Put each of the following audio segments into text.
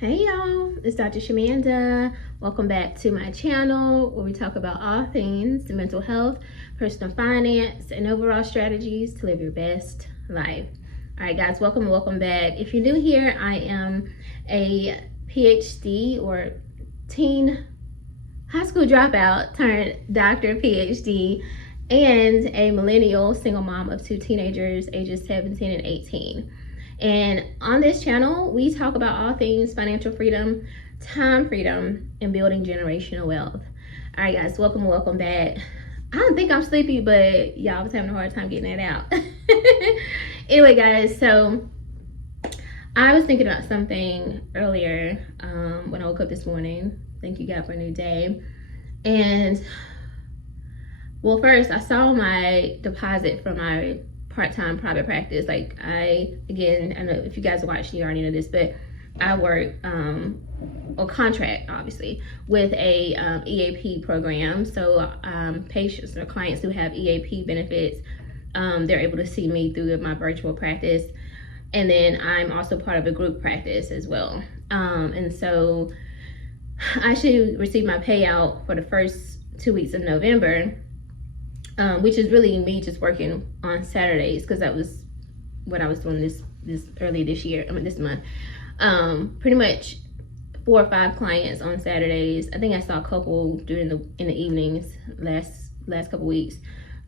Hey y'all, it's Dr. Shamanda. Welcome back to my channel where we talk about all things mental health, personal finance, and overall strategies to live your best life. All right, guys, welcome and welcome back. If you're new here, I am a PhD or teen high school dropout turned doctor PhD and a millennial single mom of two teenagers ages 17 and 18. And on this channel, we talk about all things financial freedom, time freedom, and building generational wealth. All right, guys, welcome and welcome back. I don't think I'm sleepy, but y'all was having a hard time getting that out. Anyway, guys, so I was thinking about something earlier when I woke up this morning. Thank you, God, for a new day. And, well, first, I saw my deposit from my part-time private practice. Like I know if you guys watch, you already know this, but I work or contract obviously with a EAP program. So patients or clients who have EAP benefits, they're able to see me through my virtual practice. And then I'm also part of a group practice as well. And so I should receive my payout for the first 2 weeks of November. Which is really me just working on Saturdays, because that was what I was doing this early this month. Pretty much 4 or 5 clients on Saturdays. I think I saw a couple in the evenings last couple weeks.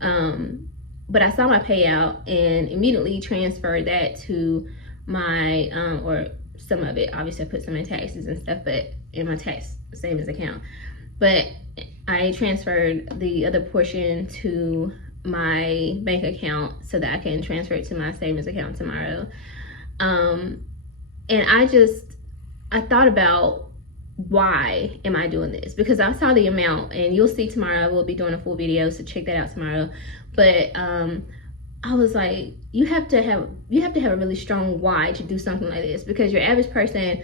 But I saw my payout and immediately transferred that to my or some of it. Obviously, I put some in taxes and stuff, but in my tax savings account. But I transferred the other portion to my bank account so that I can transfer it to my savings account tomorrow. And I thought about, why am I doing this? Because I saw the amount, and you'll see tomorrow, we'll be doing a full video, so check that out tomorrow. But I was like, you have to have a really strong why to do something like this, because your average person,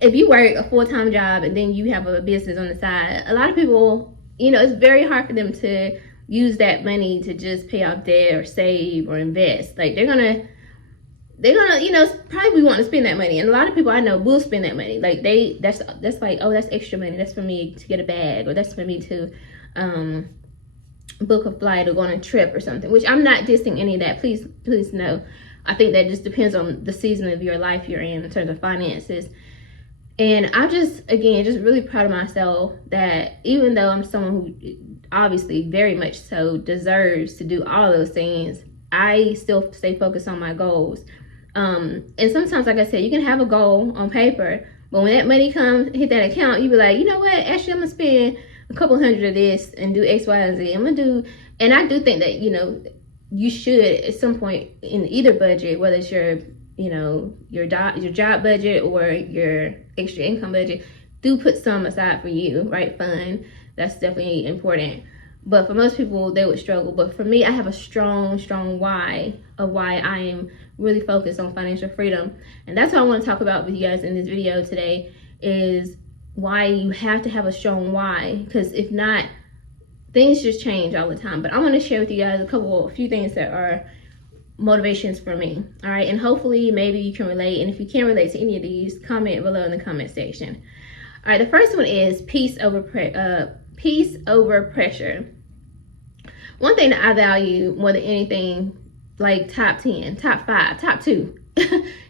if you work a full-time job and then you have a business on the side, a lot of people, it's very hard for them to use that money to just pay off debt or save or invest. Like they're gonna, probably want to spend that money. And a lot of people I know will spend that money. Like that's like, oh, that's extra money. That's for me to get a bag, or that's for me to book a flight or go on a trip or something, which I'm not dissing any of that. Please know. I think that just depends on the season of your life you're in terms of finances. And I'm just really proud of myself that even though I'm someone who obviously very much so deserves to do all of those things, I still stay focused on my goals. And sometimes, like I said, you can have a goal on paper, but when that money comes, hit that account, you be like, you know what, actually I'm gonna spend a couple hundred of this and do X, Y, and Z. And I do think that, you should at some point in either budget, whether it's your job budget or your extra income budget, do put some aside for you, right? Fun. That's definitely important. But for most people, they would struggle. But for me, I have a strong why of why I am really focused on financial freedom. And that's what I want to talk about with you guys in this video today, is why you have to have a strong why. Because if not, things just change all the time. But I want to share with you guys a few things that are motivations for me. All right, and hopefully maybe you can relate, and if you can't relate to any of these, comment below in the comment section. All right, the first one is peace over pressure. One thing that I value more than anything, like top 10, top 5, top 2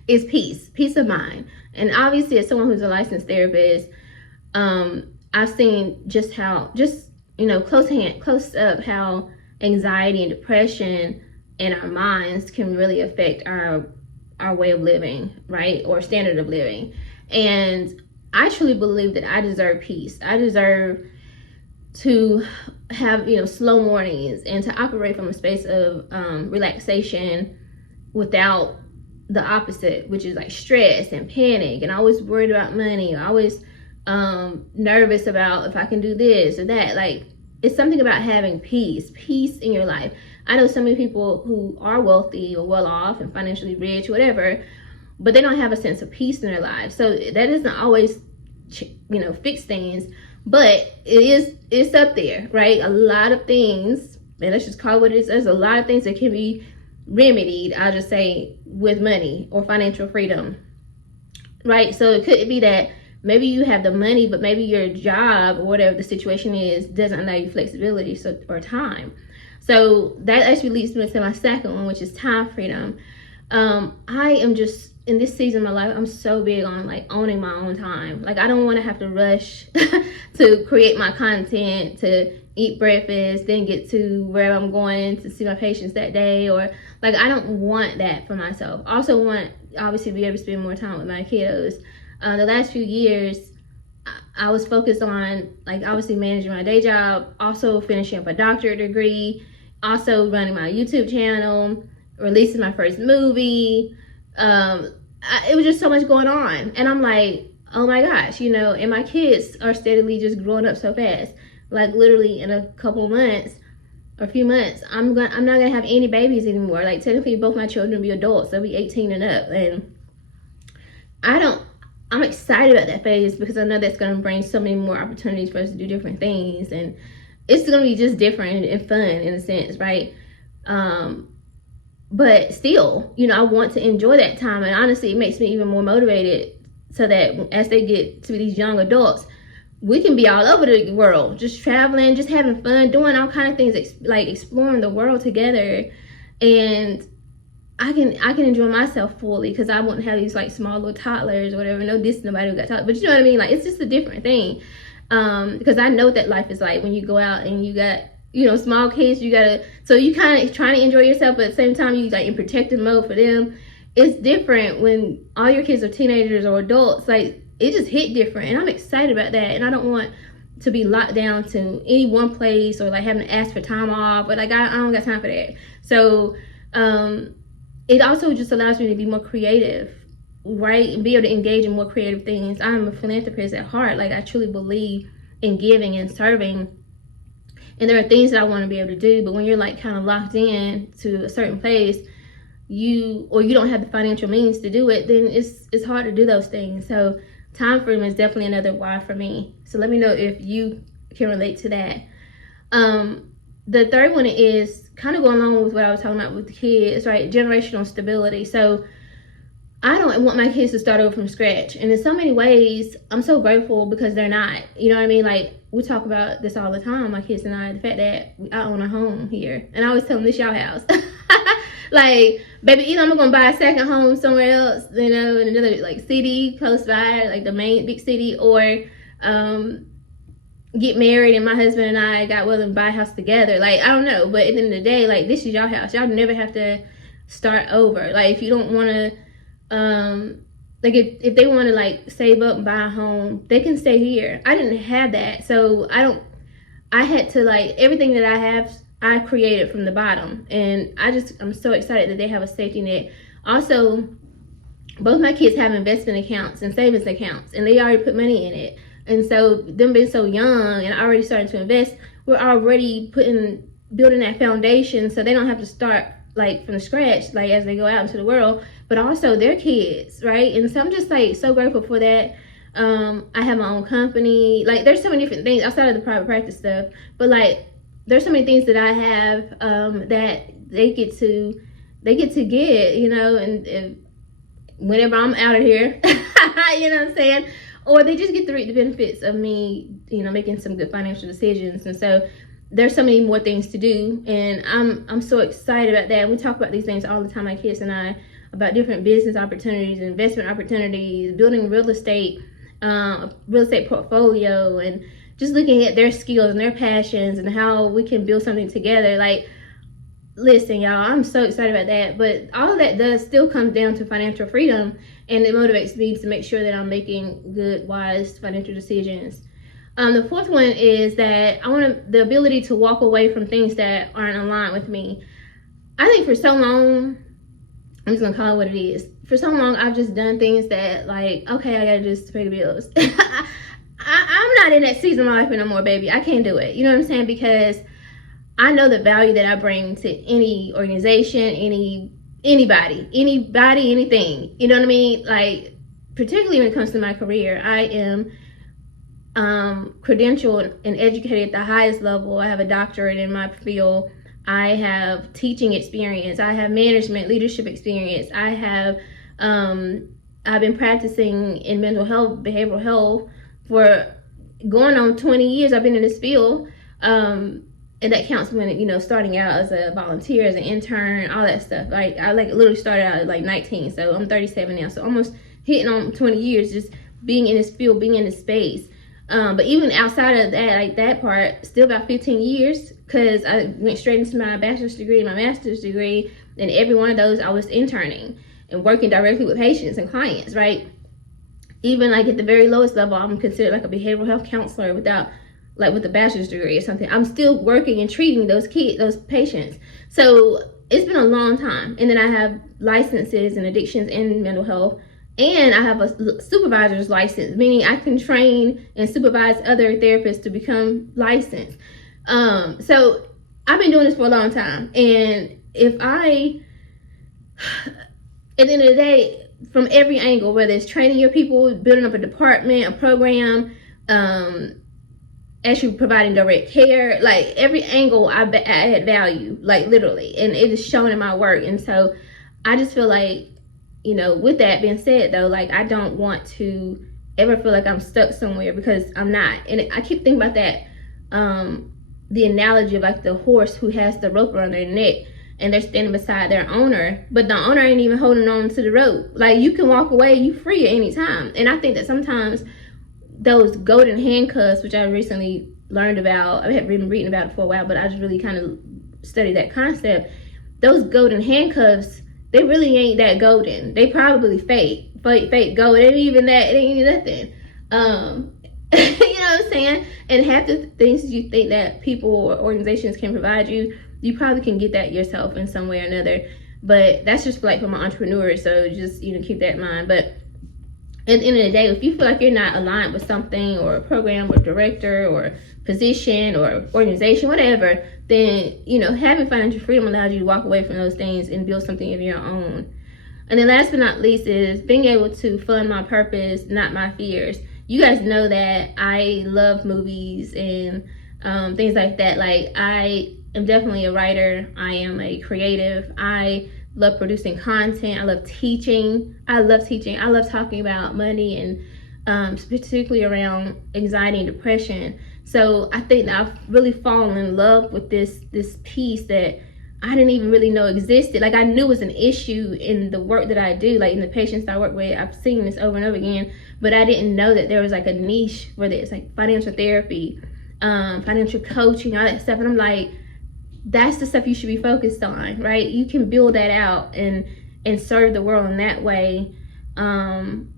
is peace of mind. And obviously, as someone who's a licensed therapist, I've seen just close up how anxiety and depression in our minds can really affect our way of living, right? Or standard of living. And I truly believe that I deserve peace. I deserve to have, slow mornings and to operate from a space of relaxation without the opposite, which is like stress and panic and always worried about money, or always nervous about if I can do this or that. Like, it's something about having peace in your life. I know so many people who are wealthy or well off and financially rich, whatever, but they don't have a sense of peace in their lives. So that doesn't always, fix things, but it's up there, right? A lot of things, and let's just call it what it is. There's a lot of things that can be remedied, I'll just say, with money or financial freedom. right? So it could be that maybe you have the money, but maybe your job or whatever the situation is doesn't allow you flexibility or time. So that actually leads me to my second one, which is time freedom. I am just in this season of my life, I'm so big on like owning my own time. Like I don't want to have to rush to create my content, to eat breakfast, then get to where I'm going to see my patients that day, or like I don't want that for myself. I also want obviously be able to spend more time with my kiddos. The last few years I was focused on like obviously managing my day job, also finishing up a doctorate degree, also running my YouTube channel, releasing my first movie. It was just so much going on, and I'm like, oh my gosh, you know, and my kids are steadily just growing up so fast. Like literally in a couple months or a few months, I'm not gonna have any babies anymore. Like technically both my children will be adults, they'll be 18 and up, and I'm excited about that phase because I know that's going to bring so many more opportunities for us to do different things, and it's going to be just different and fun in a sense, right? But still, you know, I want to enjoy that time, and honestly, it makes me even more motivated so that as they get to be these young adults, we can be all over the world, just traveling, just having fun, doing all kind of things, like exploring the world together, and I can enjoy myself fully because I wouldn't have these like small little toddlers or whatever. No diss nobody who got toddlers, but you know what I mean? Like it's just a different thing. Because I know what that life is like when you go out and you got, you know, small kids, so you kind of trying to enjoy yourself, but at the same time you like in protective mode for them. It's different when all your kids are teenagers or adults. Like it just hit different, and I'm excited about that. And I don't want to be locked down to any one place or like having to ask for time off, but like I don't got time for that. So it also just allows me to be more creative, right? And be able to engage in more creative things. I'm a philanthropist at heart. Like I truly believe in giving and serving. And there are things that I want to be able to do, but when you're like kind of locked in to a certain place, you don't have the financial means to do it, then it's hard to do those things. So time freedom is definitely another why for me. So let me know if you can relate to that. The third one is kind of going along with what I was talking about with the kids, right? Generational stability. So I don't want my kids to start over from scratch. And in so many ways, I'm so grateful because they're not. You know what I mean? Like, we talk about this all the time, my kids and I, the fact that I own a home here. And I always tell them, this your house. Like, baby, either I'm going to buy a second home somewhere else, you know, in another, like, city close by, like the main big city, or get married and my husband and I got willing to buy a house together. Like, I don't know, but at the end of the day, like, this is your house. Y'all never have to start over. Like, if you don't want to, like, if they want to, like, save up and buy a home, they can stay here. I didn't have that, so I had to, like, everything that I have, I created from the bottom, and I'm so excited that they have a safety net. Also, both my kids have investment accounts and savings accounts, and they already put money in it. And so them being so young and already starting to invest, we're already building that foundation so they don't have to start like from scratch, like as they go out into the world, but also their kids, right? And so I'm just like so grateful for that. I have my own company. Like there's so many different things outside of the private practice stuff, but like there's so many things that I have that they get to get, you know, and whenever I'm out of here, you know what I'm saying? Or they just get to reap the benefits of me, you know, making some good financial decisions. And so there's so many more things to do, and I'm so excited about that. We talk about these things all the time, my kids and I, about different business opportunities, investment opportunities, building real estate portfolio, and just looking at their skills and their passions and how we can build something together. Like, listen, y'all, I'm so excited about that. But all of that does still come down to financial freedom, and it motivates me to make sure that I'm making good, wise financial decisions. The fourth one is that I want the ability to walk away from things that aren't aligned with me. I think for so long, I'm just gonna call it what it is. For so long, I've just done things that, like, okay, I gotta just pay the bills. I'm not in that season of my life anymore, baby. I can't do it. You know what I'm saying? Because I know the value that I bring to any organization, anybody, anything. You know what I mean? Like, particularly when it comes to my career, I am credentialed and educated at the highest level. I have a doctorate in my field. I have teaching experience. I have management, leadership experience. I have I've been practicing in mental health, behavioral health for going on 20 years. I've been in this field. And that counts when, starting out as a volunteer, as an intern, all that stuff. Like, I literally started out at like 19, so I'm 37 now. So almost hitting on 20 years just being in this field, being in this space. But even outside of that, like that part, still about 15 years, because I went straight into my bachelor's degree and my master's degree, and every one of those I was interning and working directly with patients and clients, right? Even like at the very lowest level, I'm considered like a behavioral health counselor with a bachelor's degree or something. I'm still working and treating those patients. So it's been a long time. And then I have licenses in addictions and mental health. And I have a supervisor's license, meaning I can train and supervise other therapists to become licensed. So I've been doing this for a long time. And at the end of the day, from every angle, whether it's training your people, building up a department, a program, actually providing direct care, like every angle I add value, like literally, and it is shown in my work. And so I just feel like, with that being said though, like I don't want to ever feel like I'm stuck somewhere, because I'm not. And I keep thinking about that, the analogy of like the horse who has the rope around their neck and they're standing beside their owner, but the owner ain't even holding on to the rope. Like, you can walk away, you free at any time. And I think that sometimes those golden handcuffs, which I recently learned about, I had been reading about it for a while, but I just really kind of studied that concept. Those golden handcuffs, they really ain't that golden. They probably fake gold. It ain't even that, it ain't even nothing. You know what I'm saying? And half the things you think that people or organizations can provide you, you probably can get that yourself in some way or another. But that's just like for my entrepreneurs, so just keep that in mind. But at the end of the day, if you feel like you're not aligned with something or a program or director or position or organization, whatever, then having financial freedom allows you to walk away from those things and build something of your own. And then last but not least is being able to fund my purpose, not my fears. You guys know that I love movies and things like that. Like, I am definitely a writer. I am a creative. I love producing content. I love teaching. I love talking about money and particularly around anxiety and depression. So I think that I've really fallen in love with this piece that I didn't even really know existed. Like, I knew it was an issue in the work that I do, like in the patients I work with. I've seen this over and over again, but I didn't know that there was like a niche for this, like financial therapy, financial coaching, all that stuff. And I'm like, that's the stuff you should be focused on, right? You can build that out and serve the world in that way. And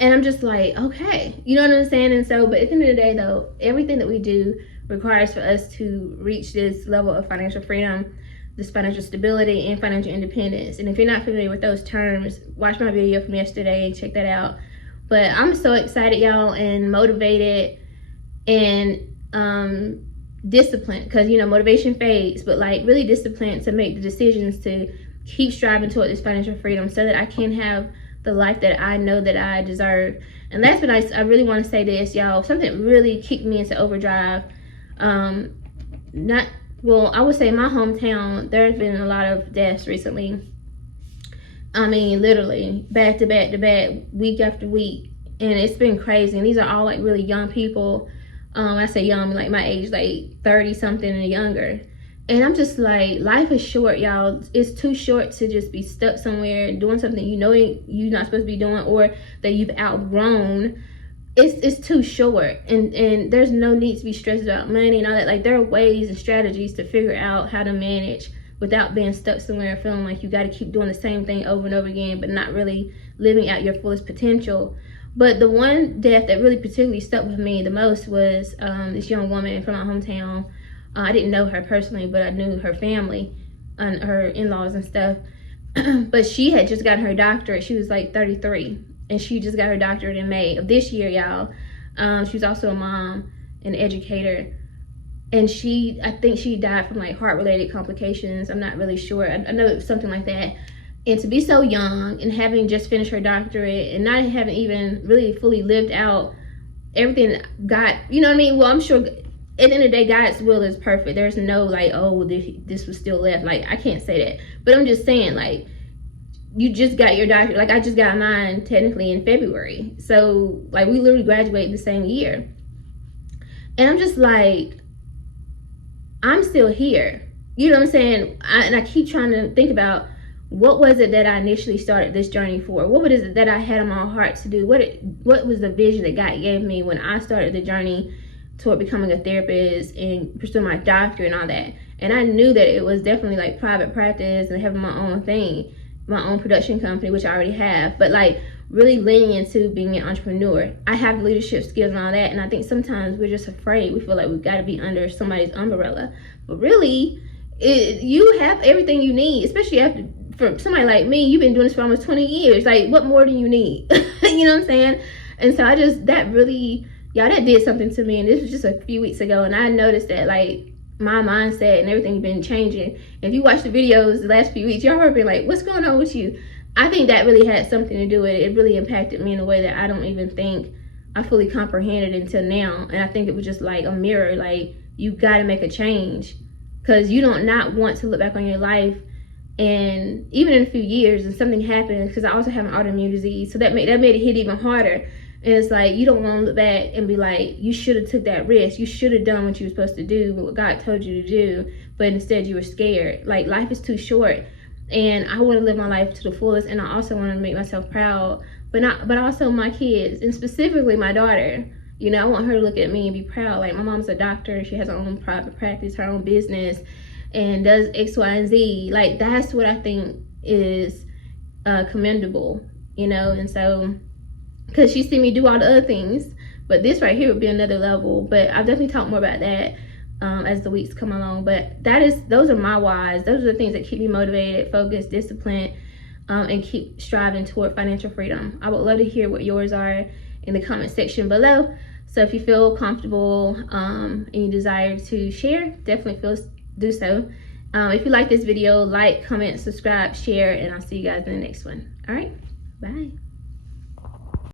I'm just like, okay, you know what I'm saying? And so, but at the end of the day though, everything that we do requires for us to reach this level of financial freedom, this financial stability and financial independence. And if you're not familiar with those terms, watch my video from yesterday and check that out. But I'm so excited, y'all, and motivated and disciplined, because motivation fades, but like really disciplined to make the decisions to keep striving toward this financial freedom so that I can have the life that I know that I deserve. And last but not least, I really want to say this, y'all. Something really kicked me into overdrive. I would say my hometown, there's been a lot of deaths recently. I mean, literally back to back to back, week after week, and it's been crazy. And these are all like really young people. I say young, like my age, like 30 something and younger. And I'm just like, life is short, y'all. It's too short to just be stuck somewhere doing something you're not supposed to be doing, or that you've outgrown. It's too short, and there's no need to be stressed about money and all that. Like, there are ways and strategies to figure out how to manage without being stuck somewhere feeling like you got to keep doing the same thing over and over again, but not really living out your fullest potential. But the one death that really particularly stuck with me the most was this young woman from my hometown. I didn't know her personally, but I knew her family and her in-laws and stuff. But she had just gotten her doctorate. She was like 33, and she just got her doctorate in May of this year, y'all. She was also a mom, an educator. And I think she died from like heart-related complications. I'm not really sure. I know it was something like that. And to be so young and having just finished her doctorate and not having even really fully lived out everything God, you know what I mean? Well, I'm sure at the end of the day, God's will is perfect. There's no like, oh, this was still left. Like, I can't say that. But I'm just saying, like, you just got your doctorate. Like, I just got mine technically in February. So, like, we literally graduated the same year. And I'm just like, I'm still here. You know what I'm saying? And I keep trying to think about, what was it that I initially started this journey for? What was it that I had on my heart to do? What was the vision that God gave me when I started the journey toward becoming a therapist and pursuing my doctorate and all that? And I knew that it was definitely like private practice and having my own thing, my own production company, which I already have, but like really leaning into being an entrepreneur. I have leadership skills and all that, and I think sometimes we're just afraid. We feel like we've got to be under somebody's umbrella, but really, you have everything you need, especially after, for somebody like me, you've been doing this for almost 20 years. Like, what more do you need? You know what I'm saying? And so that really, y'all, that did something to me. And this was just a few weeks ago, and I noticed that, like, my mindset and everything has been changing. If you watch the videos the last few weeks, y'all have been like, what's going on with you? I think that really had something to do with it. It really impacted me in a way that I don't even think I fully comprehended until now. And I think it was just like a mirror. Like, you got to make a change, because you don't not want to look back on your life, and even in a few years, and something happens, because I also have an autoimmune disease, so that made it hit even harder. And it's like, you don't want to look back and be like, you should have took that risk, you should have done what you were supposed to do, what God told you to do, but instead you were scared. Like, life is too short, and I want to live my life to the fullest, and I also want to make myself proud, but also my kids, and specifically my daughter. You know, I want her to look at me and be proud. Like, my mom's a doctor, she has her own private practice, her own business, and does X, Y, and Z. Like, that's what I think is commendable, you know. And so, because she's seen me do all the other things, but this right here would be another level. But I'll definitely talk more about that as the weeks come along. But those are my whys. Those are the things that keep me motivated, focused, disciplined, and keep striving toward financial freedom. I would love to hear what yours are in the comment section below. So if you feel comfortable and you desire to share, definitely do so. If you like this video, like, comment, subscribe, share, and I'll see you guys in the next one. All right, bye.